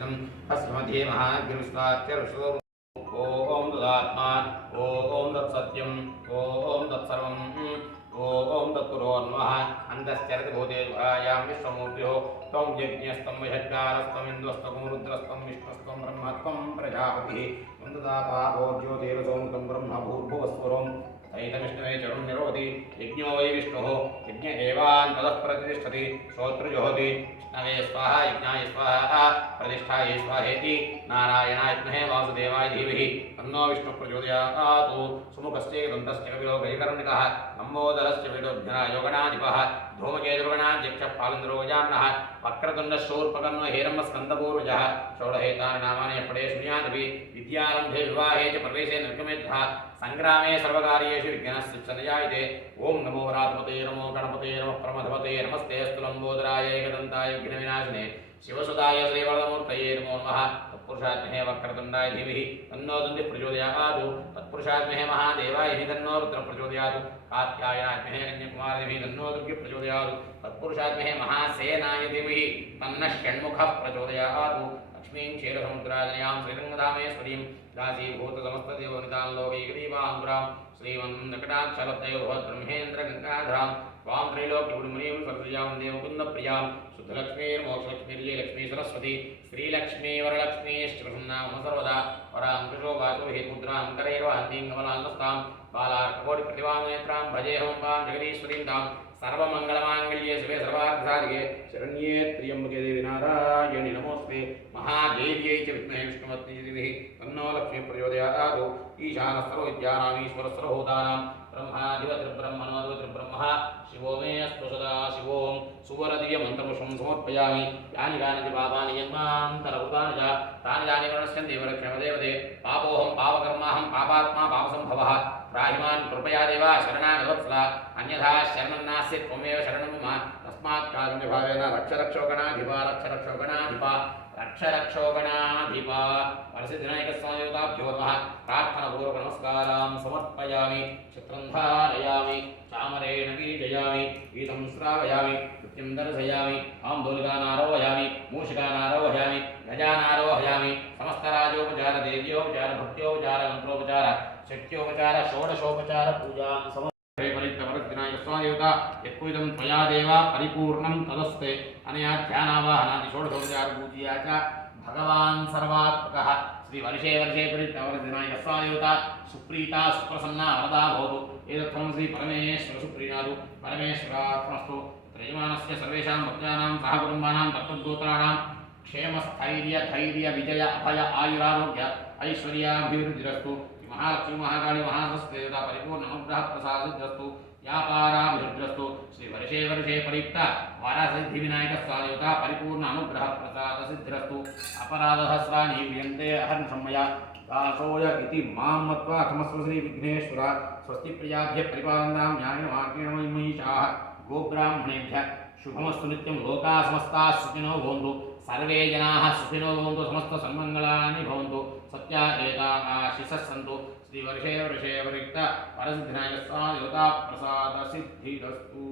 तस्य मध्ये महाग्निस्वात्यर्षो ओम तदात्मा ओम तत्सत्यम ओम तत्सर्वं ओम तत्पुरोन्मः अन्तश्चरतिभूतेभ्यां विश्वमूर्तिः त्वं यज्ञस्तं विषज्ञानस्तं इन्द्रस्तं रुद्रस्तं विष्णुस्तं ब्रह्मत्वं प्रजापतिः वन्ददापावो ज्योतिरसोमृतं ब्रह्म भूर्भुवस्वरं तैतमिष्णवे चरुं निरोधि यज्ञो वै विष्णुः यज्ञ एवान्ततः प्रतिष्ठति श्रोत्रजुहोति विष्णवे स्वाहा यज्ञाय स्वाहा प्रतिष्ठायै स्वाहेति नारायणाय विद्महे वासुदेवाय धीमहि तन्नो विष्णुः प्रचोदयात् सुमुखस्य दन्तस्य कपिलो गजकर्णिकः लम्बोदरस्य वेदोऽभ्यना योगणाधिपः धूमकेतुर्गणाध्यक्षः पालन्द्रोगजाननः वक्रतुण्डशूर्पकर्णो हेरम्बस्कन्दपूर्वजः षोडशेतानि नामानि पठे शून्यादपि विद्यारम्भे विवाहे च प्रवेशे निर्गमेद्धः संग्रामे सर्वकार्येषु विघ्नस्य जायते ओम नमो वरात्मते नमो गणपते नमः प्रमथपते नमस्ते अस्तु लंबोदराय एकदन्ताय विघ्नविनाशिने शिवसुताय श्रीवरदमूर्तये नमो नमः तत्पुरुषात्महे वक्रतुण्डाय धीमहि तन्नो दन्तिः प्रचोदयात् तत्पुरुषात्महे महादेवाय तन्नो रुद्रः प्रचोदयात् कात्यायनात्महे कन्याकुमारी धीमहि तन्नो दुर्गे प्रचोदयात् तत्पुरुषात्महे महासेनाय धीमहि तन्नः षण्मुखः प्रचोदयात् लक्ष्मीं क्षीरसमुद्राजनयां श्रीरङ्गधामेश्वरीं दासीभूत समस्तदेवनितां लोकैकदीपाम्बुरां श्रीमन्नकटाक्षरतयोर्ब्रह्मेन्द्रगङ्गाधरां त्वां त्रैलोक्यमुनिमुनीं सरस्वतीं देवकुन्दप्रियां शुद्धलक्ष्मीर्मोक्षलक्ष्मीर्ये सरस्वती श्रीलक्ष्मी वरलक्ष्मीश्चप्रसन्नां सर्वदा वरां कृशोभासो हेतुमुद्रां करैर्वहन्तीं कमलान्नस्तां बालार्ककोटिप्रतिभां नेत्रां भजेऽहं वां जगदीश्वरीं तां सर्वमङ्गलमाङ्गल्ये शिवे सर्वार्थसाधिके शरण्ये त्र्यम्बके देवी नारायणि नमोऽस्ते महादेव्यै च विद्महे विष्णुपत्न्यै धीमहि तन्नो लक्ष्मी प्रचोदयात् ईशानः सर्वविद्यानामीश्वरः ब्रह्माधिपतिर्ब्रह्मणोऽधिपतिर्ब्रह्मः शिवो मे अस्तु सदा शिवों सुवरदिव्यमन्त्रपुष्पं समर्पयामि यानि कानि पापानि जन्मान्तरकृतानि च तानि तानि प्रणश्यन्ति वरक्षमदेवते पापोऽहं पापकर्माहं पापात्मा पापसम्भवः त्राहिमान् कृपया देव शरणागतवत्सला अन्यथा शरणं नास्ति त्वमेव शरणं मम तस्मात् कारुण्यभावेन रक्षरक्षोगणाधिपा रक्षरक्षोगणाधिपा रक्षरक्षोगणाधिपा वरसिद्धिनायकस्वामियोगाभ्यो नमः प्रार्थनापूर्वक नमस्कारां समर्पयामि चित्रं धारयामि चामरेण कीजयामि गीतं श्रावयामि नृत्यं दर्शयामि आम्बूलिकानारोहयामि मूषिकानारोहयामि गजानारोहयामि समस्तराजोपचार देव्योपचार भक्त्योपचार मंत्रोपचार शक्त्योपचार षोडशोपचार पूजां परित्तवरद्विनायकस्वामिदेवता यत्पूजितं त्वया देव परिपूर्णं तदस्ते अनया ध्यानावाहनादि षोडशोपचार पूजया च भगवान् सर्वात्मकः श्री वर्षे वर्षे परित्तवरद्विनायकस्वामिदेवता सुप्रीता सुप्रसन्ना वरदा भवतु एतत्फलं श्री परमेश्वर सुप्रीणातु परमेश्वरात्मस्तु यजमानस्य सर्वेषां भक्तानां सहकुटुम्बानां तत्तद्गोत्राणां क्षेमस्थैर्य धैर्य विजय अभय आयुरारोग्य ऐश्वर्याभिवृद्धिरस्तु महालक्ष्मी महाकाली महासरस्वती देवता परिपूर्ण अनुग्रह प्रसाद सिद्धिरस्तु व्यापाराभिवृद्धिरस्तु श्री वर्षे वर्षे परिक्त वारासिद्धिविनायक स्वामी देवता परिपूर्ण अनुग्रह प्रसाद सिद्धिरस्तु अपराधसहस्राणि वियन्ते अहं सम्मया दासोय इति मां मत्वा क्षमस्व श्री विघ्नेश्वर स्वस्ति प्रियाभ्य परिपालनां न्यायेन मार्गेण महिषाः गोब्राह्मणेभ्यः शुभमस्तु नित्यं लोकाः समस्ताः सुखिनो भवन्तु सर्वे जनाः सुखिनो भवन्तु समस्त सन्मङ्गलानि भवन्तु सत्या एताशिषः सन्तु श्री वर्षे वर्षे परिक्त परसिद्धिनायक स्वामी देवता प्रसाद सिद्धिरस्तु।